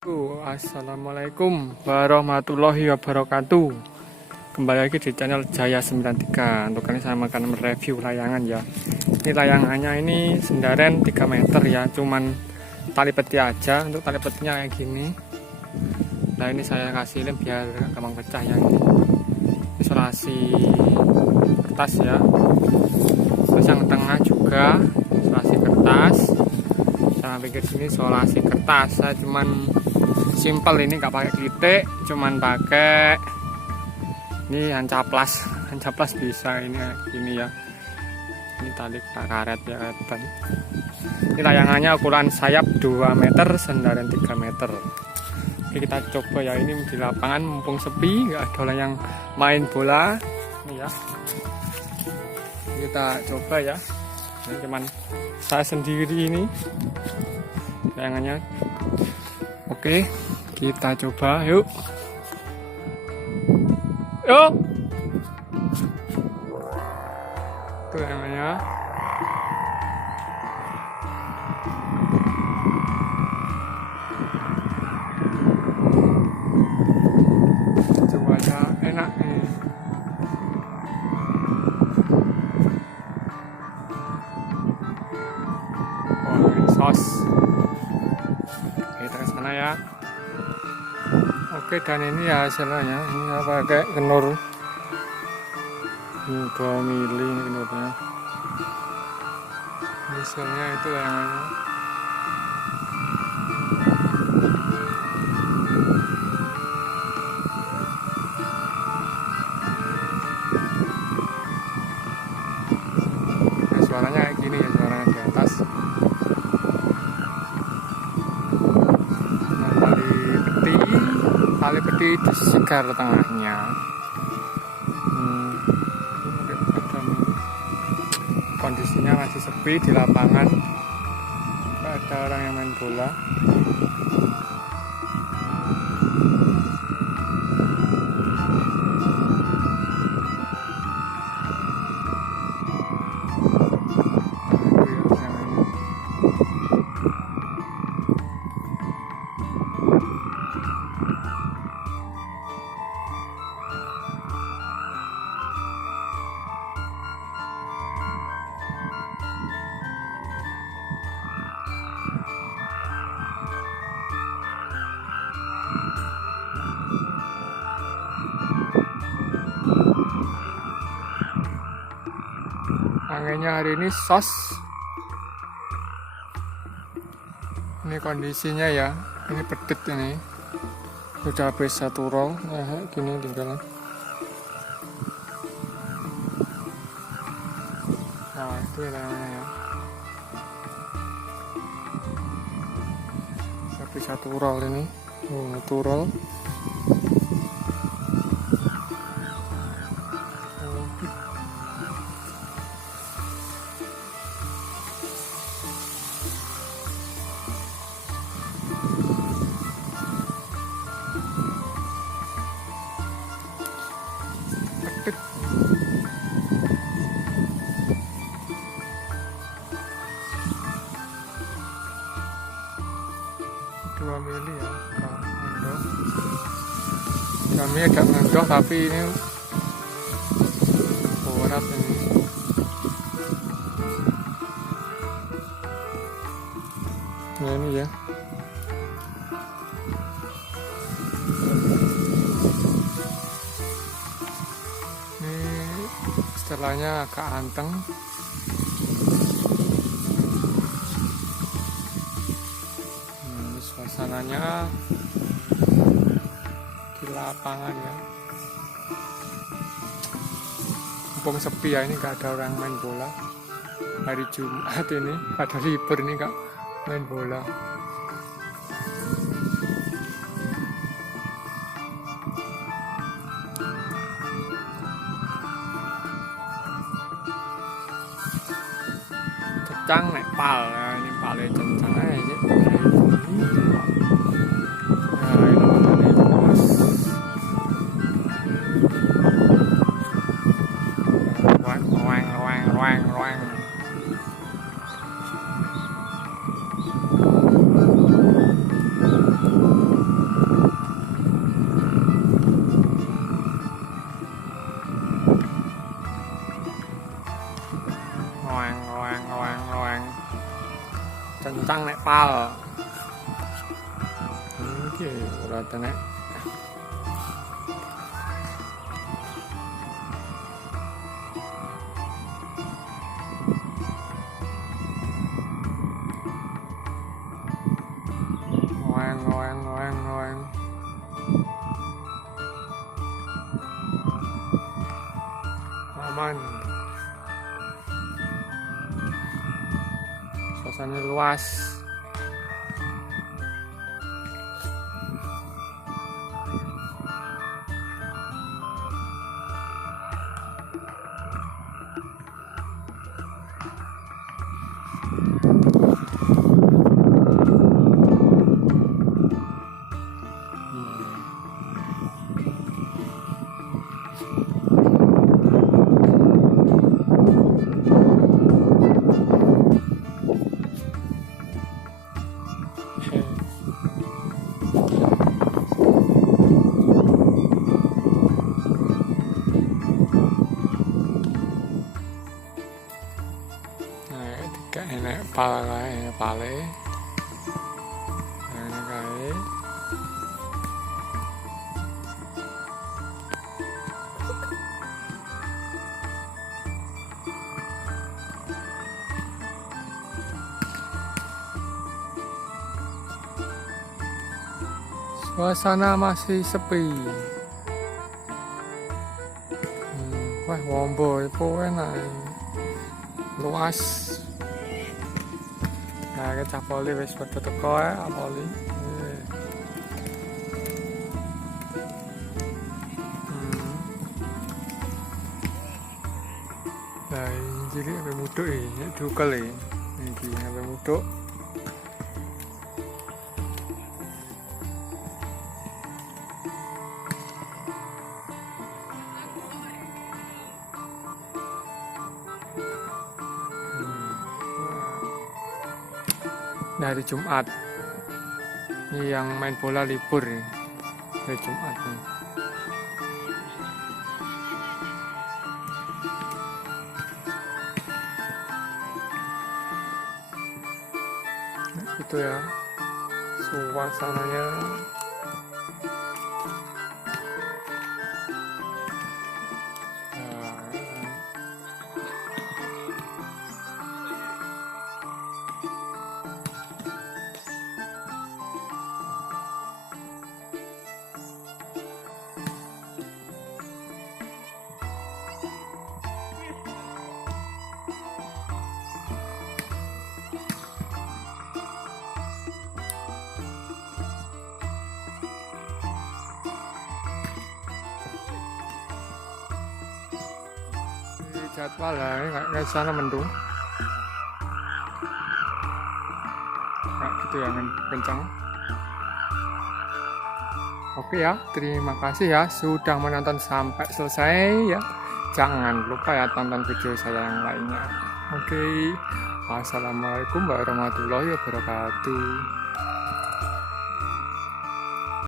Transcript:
Assalamualaikum warahmatullahi wabarakatuh. Kembali lagi di channel Jaya 93. Untuk kali ini saya akan mereview layangan ya. Ini layangannya ini sendaren 3 meter ya, cuman tali peti aja. Untuk tali petinya kayak gini. Nah ini saya kasih lem biar gampang pecah ya. Ini isolasi kertas ya. Terus yang tengah juga isolasi kertas. Sama pikir sini isolasi kertas. Saya cuman simpel ini, nggak pakai titik, cuman pakai ini hancaplas bisa ini ya. Ini tali karet ya, karetan. Ini layangannya ukuran sayap 2 meter, sendaren 3 meter. Oke, kita coba ya, ini di lapangan mumpung sepi, nggak ada orang yang main bola. Ini ya, kita coba ya. Ini cuman saya sendiri ini layangannya. Oke, kita coba yuk. Yuk. Itu namanya. Coba aja, enak nih. Oh, ini sos. Kita ke sana ya. Oke, dan ini ya hasilnya. Ini pakai kenur 2 mili ini kenurnya. Hasilnya itu layangannya. Nah, suaranya kayak gini ya, suaranya di atas. Tali peti disigar tengahnya. Kondisinya masih sepi di lapangan, nggak ada orang yang main bola. Anginnya hari ini sos. Ini kondisinya ya, ini pedit ini. Udah habis 1 roll, nah gini tinggal. Nah itu namanya ya. Habis 1 roll ini, 1 roll. Dua mili ya, kami agak ngendoh tapi ini berat ini. Nah ini ya. Ini setelahnya agak anteng. Suasananya di lapangan ya, mumpung sepi ya, ini nggak ada orang main bola. Hari Jumat ini ada libur, ini nggak main bola. Cecang nek pal ya, ini pale cecang aja. Roeng. kapal. Oke, ora tenek. Ngoeng. Aman. Suasana luas. Kayak enak pale. Enak kae. Suasana masih sepi. Wah, wombo itu enak. Luas. Nah, kita poli wis padha teko poli. Nah, jadi sampai muduk ini dukel ini sampai muduk. Hari Jumat ini yang main bola libur nih. Hari Jumat nih. Nah, itu ya suasananya. Jadwal lah, kayak sana mendung. Kayak gitu ya, kencang. Oke ya, terima kasih ya sudah menonton sampai selesai ya. Jangan lupa ya tonton video saya yang lainnya. Oke, assalamualaikum warahmatullahi wabarakatuh.